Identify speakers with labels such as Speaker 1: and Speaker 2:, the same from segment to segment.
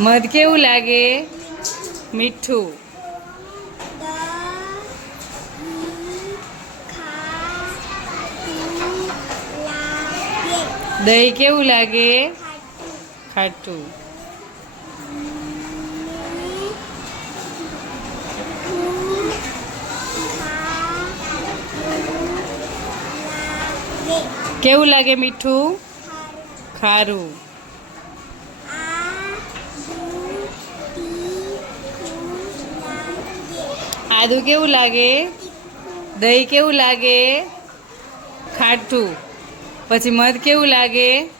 Speaker 1: મધ કેવું લાગે? મીઠું. દહીં કેવું લાગે? ખાટું. કેવું લાગે મીઠું? ખારું. આદુ કેવું લાગે? દહીં કેવું લાગે? ખાટું. પછી મધ કેવું લાગે?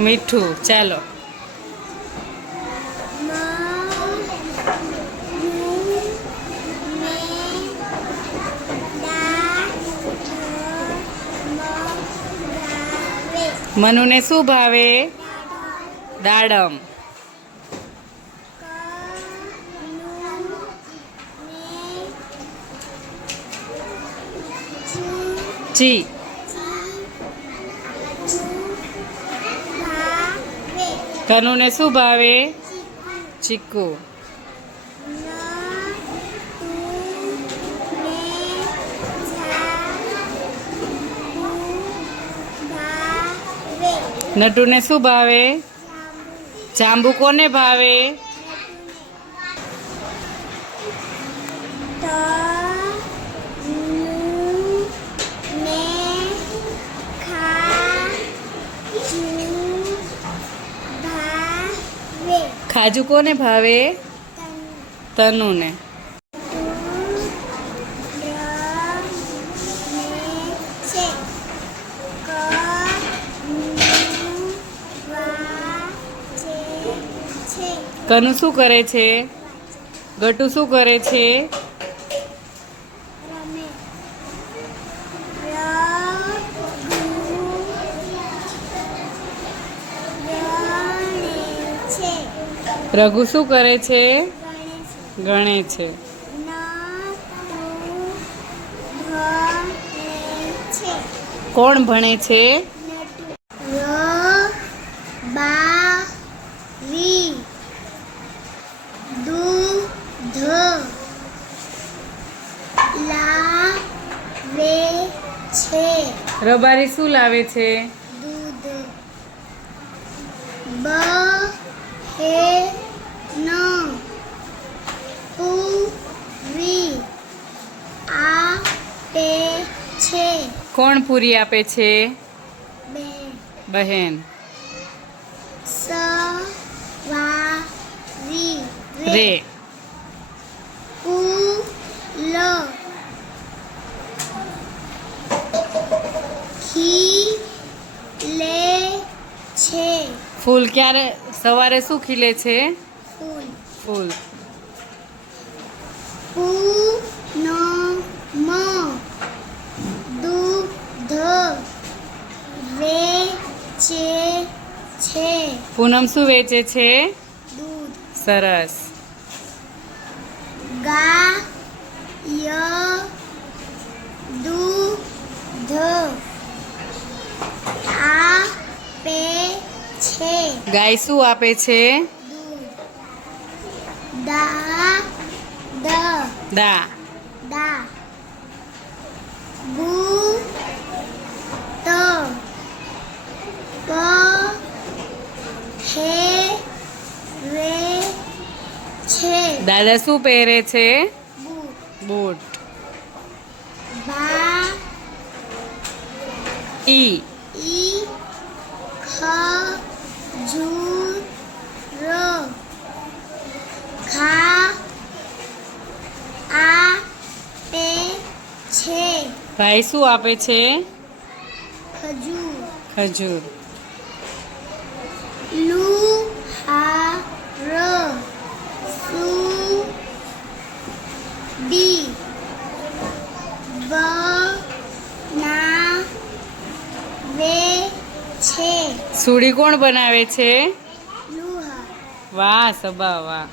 Speaker 1: મીઠું. ચાલો. મનુને શું ભાવે? દાડમ. જી કનુને શું ભાવે? ચીકુ. નટુને શું ભાવે? જાંબુ કોને ભાવે? ખાજુ કોને ભાવે તનુને. કનુ શું કરે છે? ગટુ શું કરે છે? રઘુ શું કરે છે? ગણે છે. કોણ ભણે છે? રબારી શું લાવે છે?
Speaker 2: દૂધ. બહે નો પૂરી આપે છે
Speaker 1: કોણ પૂરી આપે છે?
Speaker 2: બે
Speaker 1: બહેન.
Speaker 2: સવારી
Speaker 1: રે.
Speaker 2: કુલ ખી લે છે
Speaker 1: ફૂલ ક્યારે સવારે શું ખીલે છે?
Speaker 2: ફૂલ.
Speaker 1: ફૂલ.
Speaker 2: પૂનમ. દૂધ વેચે છે.
Speaker 1: પૂનમ શું વેચે છે?
Speaker 2: દૂધ.
Speaker 1: સરસ.
Speaker 2: ગાય
Speaker 1: ગાય શું આપે છે
Speaker 2: દૂધ દા દ
Speaker 1: દા
Speaker 2: દા બુ ત પ હે રે છે
Speaker 1: દાદા શું પહેરે છે
Speaker 2: બુટ
Speaker 1: બૂટ
Speaker 2: બા
Speaker 1: ઈ
Speaker 2: ઈ ખ જુ ર ખા આ પે છે.
Speaker 1: ભાઈ શું આપે છે?
Speaker 2: ખજૂર.
Speaker 1: ખજૂર.
Speaker 2: લુ હા ર સુ ડી બ ના વે છે.
Speaker 1: સુડી કોણ બનાવે છે? વાહ સબા વાહ.